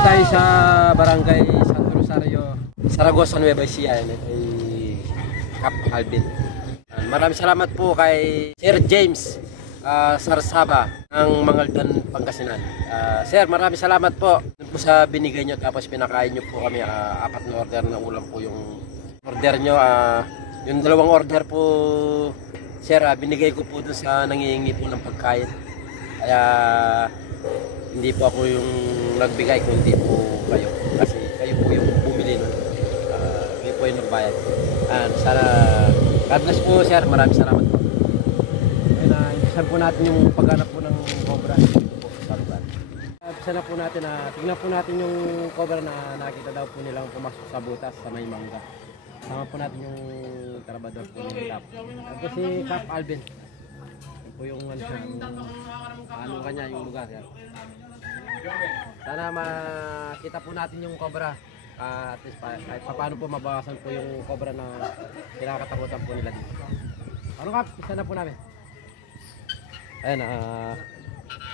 tayo sa Barangay Santo Rosario, Saragosa, Nueva Ecija, kay Cap Alvin. Maraming salamat po kay Sir James Sarsaba ng Mangaldan, Pangasinan. Sir, maraming salamat po sa binigay nyo, tapos pinakain nyo po kami. 4 na order na ulam po yung order nyo. Yung 2 order po, sir, binigay ko po dun sa nangihingi po ng pagkain. Kaya hindi po ako yung nagbigay, kundi po kayo. Kasi kayo po yung bumili nun. Kayo po yung nagbayad. Sana, God bless po, sir. Maraming salamat po. Ibisan po natin yung paghanap po ng cobra po sa lugar. Ibisan na po natin, tingnan po natin yung cobra na nakita daw po nilang pumasok sa butas sa may mangga. Sama po natin yung trabador po nila. Ito si Cap Alvin. Ito po yung ano kanya, yung lugar. Yan. Sana makita po natin yung cobra. At least kahit paano po mabawasan po yung cobra na kinakatakutan po nila dito. Ano Cap? Isa na po namin. Ayan,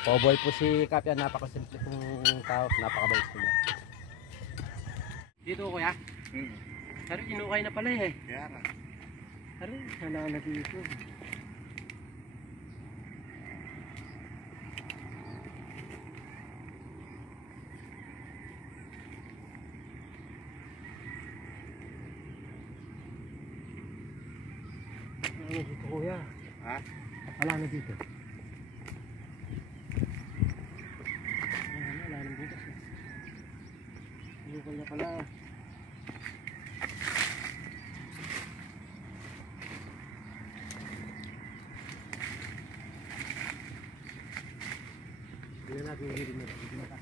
cowboy po si Cap yan. Napakasimple pong tao. Napakabait po niya. Dito kuya? Pero inukay na pala eh. Kaya ka. Pero sana na dito. Wala na dito kuya. Ha? Wala na dito. Wala na butas eh. Inukay na pala. Hindi natin yung hirin nito. Hindi natin.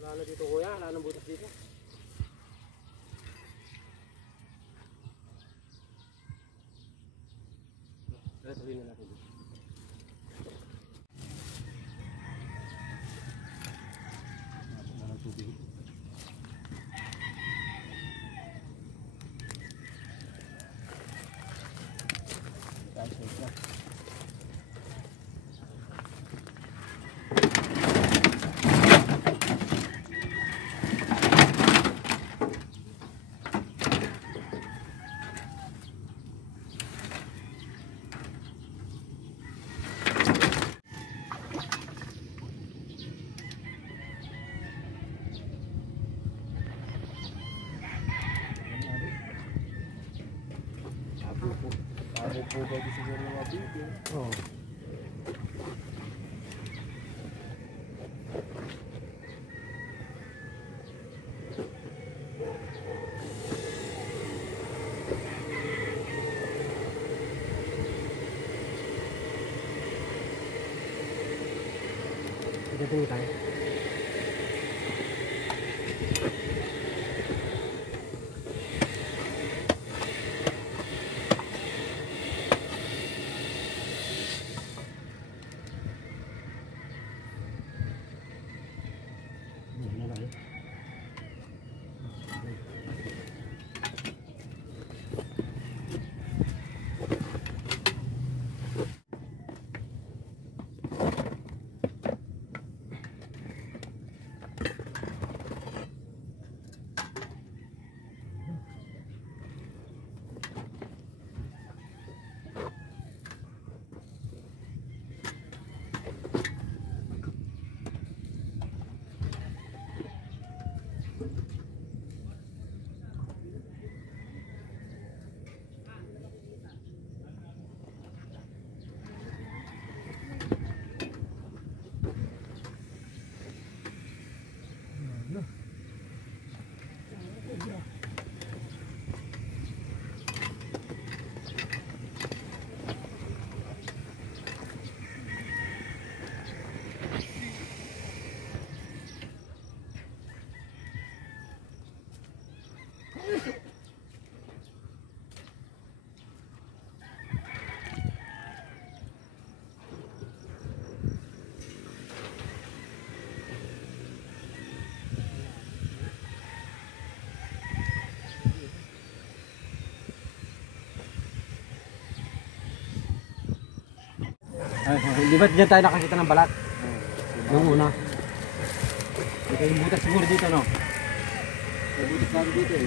Wala na dito kuya. Wala nang butas dito. Tuloy na natin dito. Tubig. Po pwede siguro ng mabibig. Oo. Ito tayo. Di ba dyan tayo nakakita ng balat? Nung una. Ito yung butas siguro dito, no? May butas natin dito eh.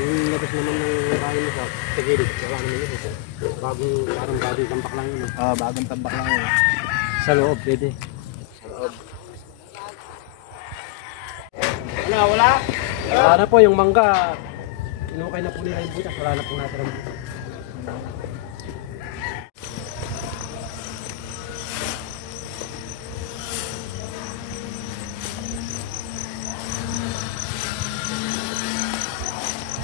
Yung labas naman ng bahay mo sa gilid. Wala naman yun. Parang bagong tambak lang yun. Bagong tambak lang yun. Sa loob, pwede. Sa loob. Wala? Wala na po yung mangga. Inukay na po nila yung butas. Wala na po natin ang butas.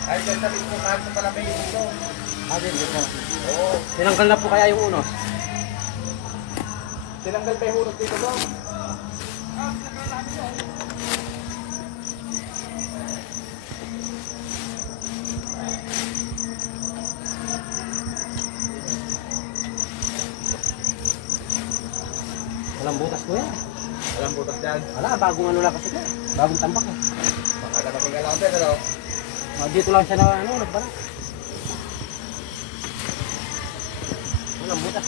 Ay, dyan sa mismo kanto pala may uno. Dito. Oo. Tinanggal na po kaya yung unos? Tinanggal pa yung unos dito ba? Walang butas po yan. Walang butas dyan. Wala, bagong ano lang kasi ko. Bagong tambak eh. Baka namaking ka lang pero. Dito lang siya na nagbara. Walang butas.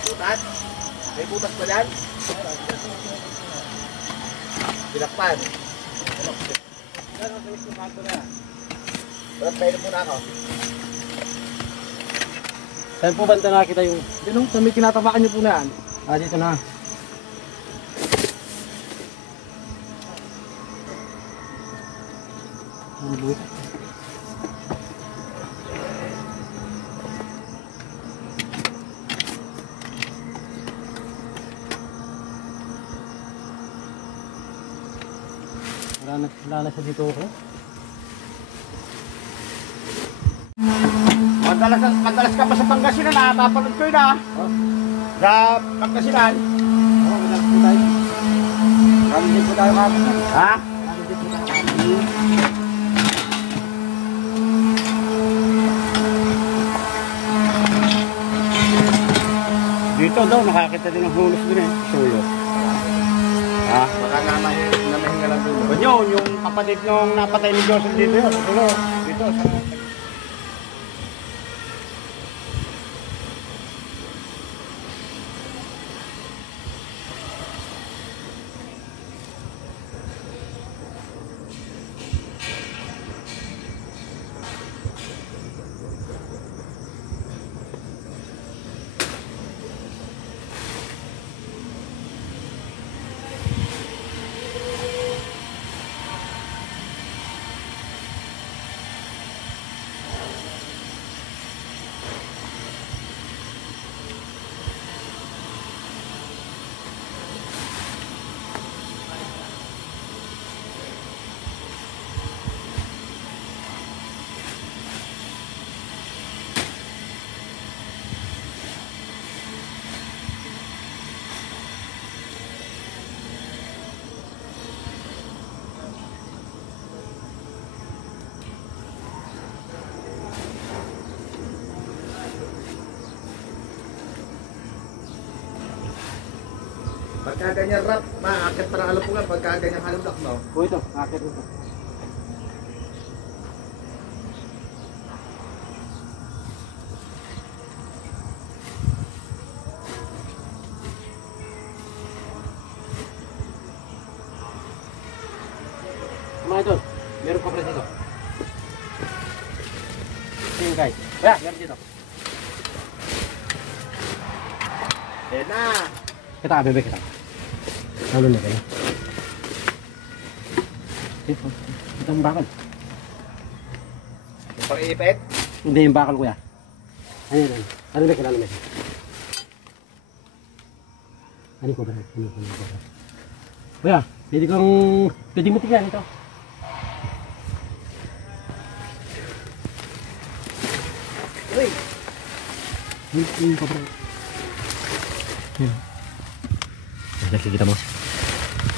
Butas? May butas pa dyan? Pinakpan. Walang pwede muna ako. Saan po ba ito nakakita yung... Dinong, may kinatabakan niyo po na yan. Dito na. Ang butas. Wala na siya dito ako. Madalas ka pa sa Pangasinan na, napapanood ko yun ah. Sa Pangasinan. Madalas po tayo. Kami din po tayo kapag. Ha? Kami din po tayo kapag. Dito daw, nakakita din ng hulos din eh. Suyo. Ha? Baka namahinga lang dito. Yun, yung kapatid nung napatay ni Joseph dito yun. Dito, sa... Pagka ganyan rap, maakit para alam po nga pagka ganyan halong block, no? O ito, akit ito. Mga ito, meron pa pala dito. Tingin guys. Meron dito. Ayan na! Kita, bebe kita. Halo na kayo. Ito ang bakal. Yung pang-iipit? Hindi yung bakal kuya. Ayun. Ano ba kailangan namin? Ano ko ba? Kuya, pwede mo tingnan ito. Uy! Yung ko ba? Nakikita mo?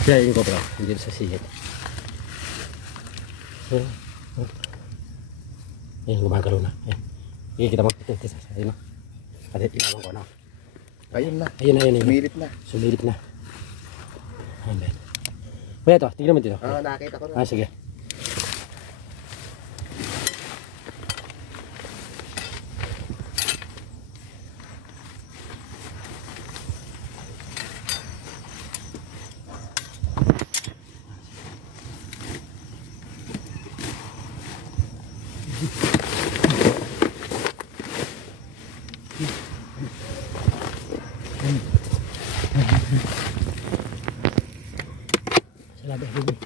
Kaya yung cobra, hindi sa sihit. Ayan, gumagalo na. Ayan. Nakikita mo? Ito, ayun na. Kasi ilawan ko na. Ayun na. Ayun na. Sumilip na. Sumilip na. Ayan. Kuya to, tignan mo dito. Oo, nakita ko na. Ah, sige. Salabi, baby.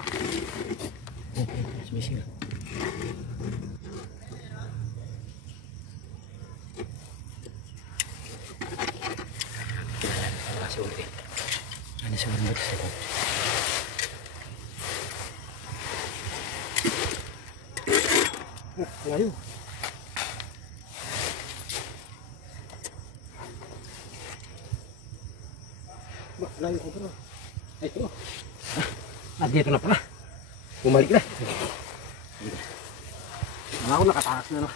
Sumisira. Kasi ulit. Ano sa mga batas ako? Layo. Layo ko bro. Ay, ito. Dito na pala. Bumalik na. Ako nakatakas na.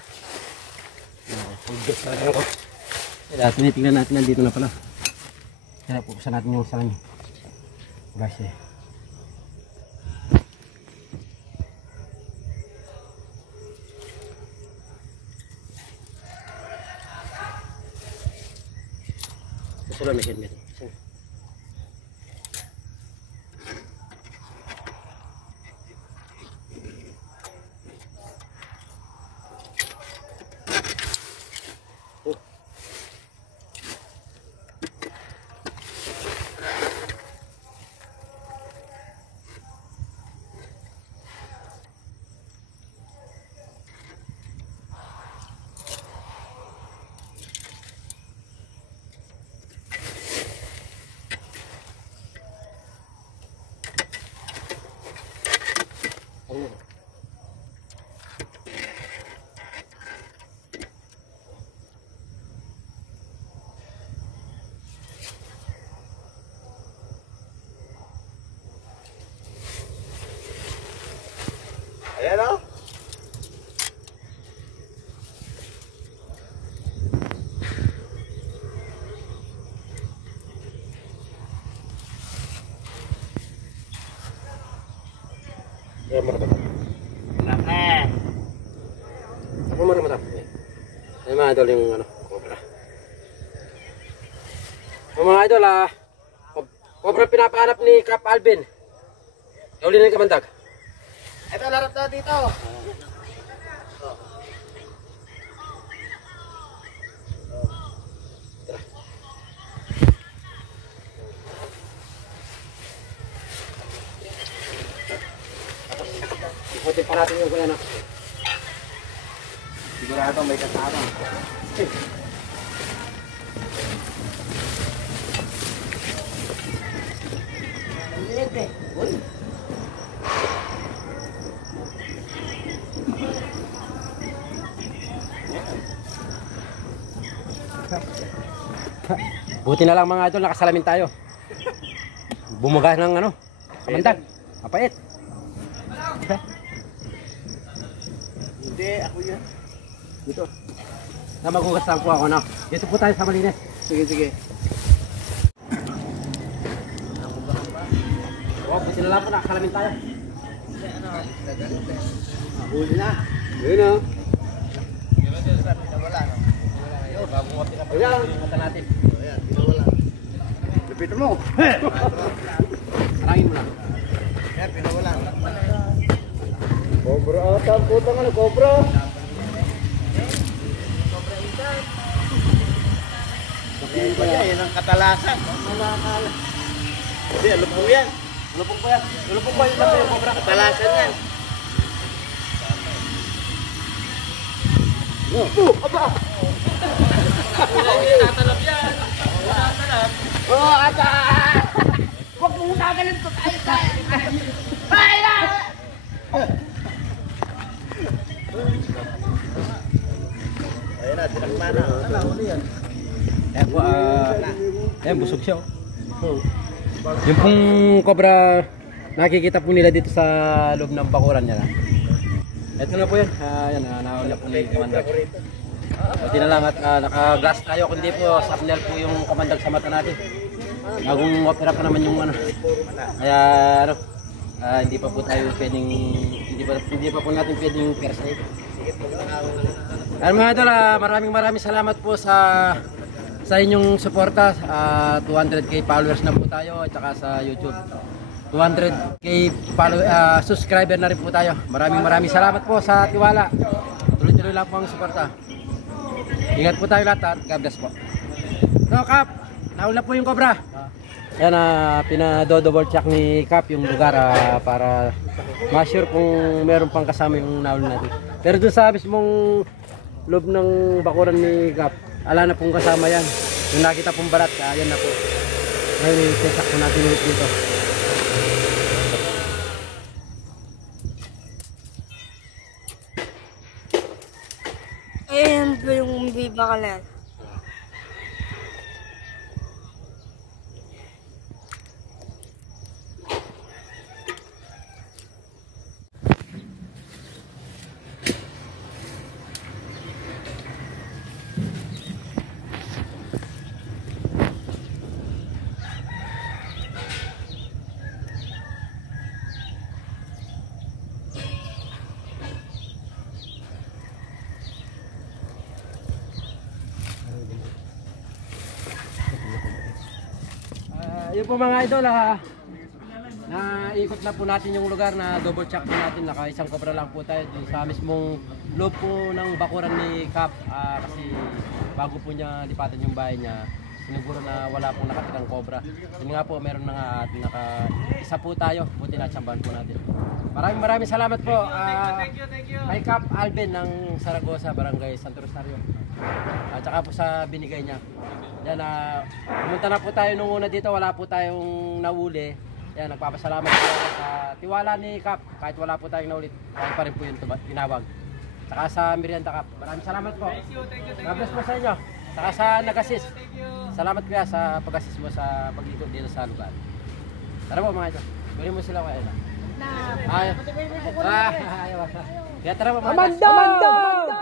Pag-gas na ako. Kaya tinitignan natin nandito na pala. Kaya pupusan natin yung salamin. Gas eh. Gusto lang may helmet. Ayan o. Ya, maramatap. Ako maramatap. Ay mga idol yung ano, cobra. Mga idol cobra pinapahanap ni Cap Alvin. Uli na yung kamandag. Ito, larap na dito. Ikutin pa natin yung kuya na. Sigurado may kasama. Uy. Buti na lang mga idol, nakasalamin tayo. Bumuga ng ano, kamandag. Mapait. Hindi, ako yan. Dito. Na maghugas lang po ako na. Dito po tayo sa malinis. Sige, sige. Oh, buti na lang po, nakasalamin tayo. Huli na. Yun o. Ayan. Mata natin. Ayan, pinawala. Lupit mo. Arangin mo na. Ayan, pinawala. Cobra ata, putang ano, cobra. Yan ang katalasan. Hindi, lupong yan. Lupong po yan. Lupong po yung yung cobra. Katalasan yan. Aba! Tatalap yan. Tatalap. Oo, aba! Huwag mong gagalan to tayo tayo. Ay na! Ayun na, tinakma na. Ano, huli yan. Ayan po, ayan, busog siya. Oh. Yung pong cobra, nakikita po nila dito sa loob ng bakuran niya. Ito na po yan. Ayan, nauna po ni kamandag. Buti na lang at naka-glass tayo, kundi po sapnel po yung kamandag sa mata natin. Bagong opera pa naman yung ano. Kaya ano, Hindi pa po tayo pwedeng, hindi pa po natin pwedeng persay. Mga idol, maraming salamat po sa inyong suporta. 200k followers na po tayo at saka sa YouTube 200k subscriber na rin po tayo. Maraming salamat po sa tiwala. Tuloy-tuloy lang po ang suporta. Ingat po tayo lahat at God bless po. No, Kap, naula po yung cobra. Yan, pinado-double check ni Kap yung lugar para ma-sure kung meron pang kasama yung naul natin. Pero doon sa mismong loob ng bakuran ni Kap, ala na pong kasama yan. Yung nakita pong barat, yan na po. Ngayon, i-check po natin ulit dito. Ayan po yung biba kalan. Yun po mga idol, naikot na po natin yung lugar na double check po natin. Naka isang cobra lang po tayo sa mismong loob po ng bakuran ni Kap, kasi bago po niya lipatan yung bahay niya, siniguro na wala pong nakatirang cobra. Yun nga po, meron na nga at isa po tayo, buti na tsambahan po natin. Maraming salamat po kay Kap Alvin ng Saragosa, Barangay Santo Rosario, at saka po sa binigay niya. Yan, pumunta na po tayo nung una dito, wala po tayong nahuli. Yan, nagpapasalamat po ako sa tiwala ni Kap. Kahit wala po tayong nahulit, kahit pa rin po yung tinawag. Saka sa Merienda Kap, maraming salamat po. God bless po sa inyo. Saka sa nag-assist. Salamat kuya sa pag-assist mo sa pag-ikot dito sa lugar. Tara po mga ito, kunin mo sila kaya na. Ayaw. Kaya tara po mga ito. Amanda!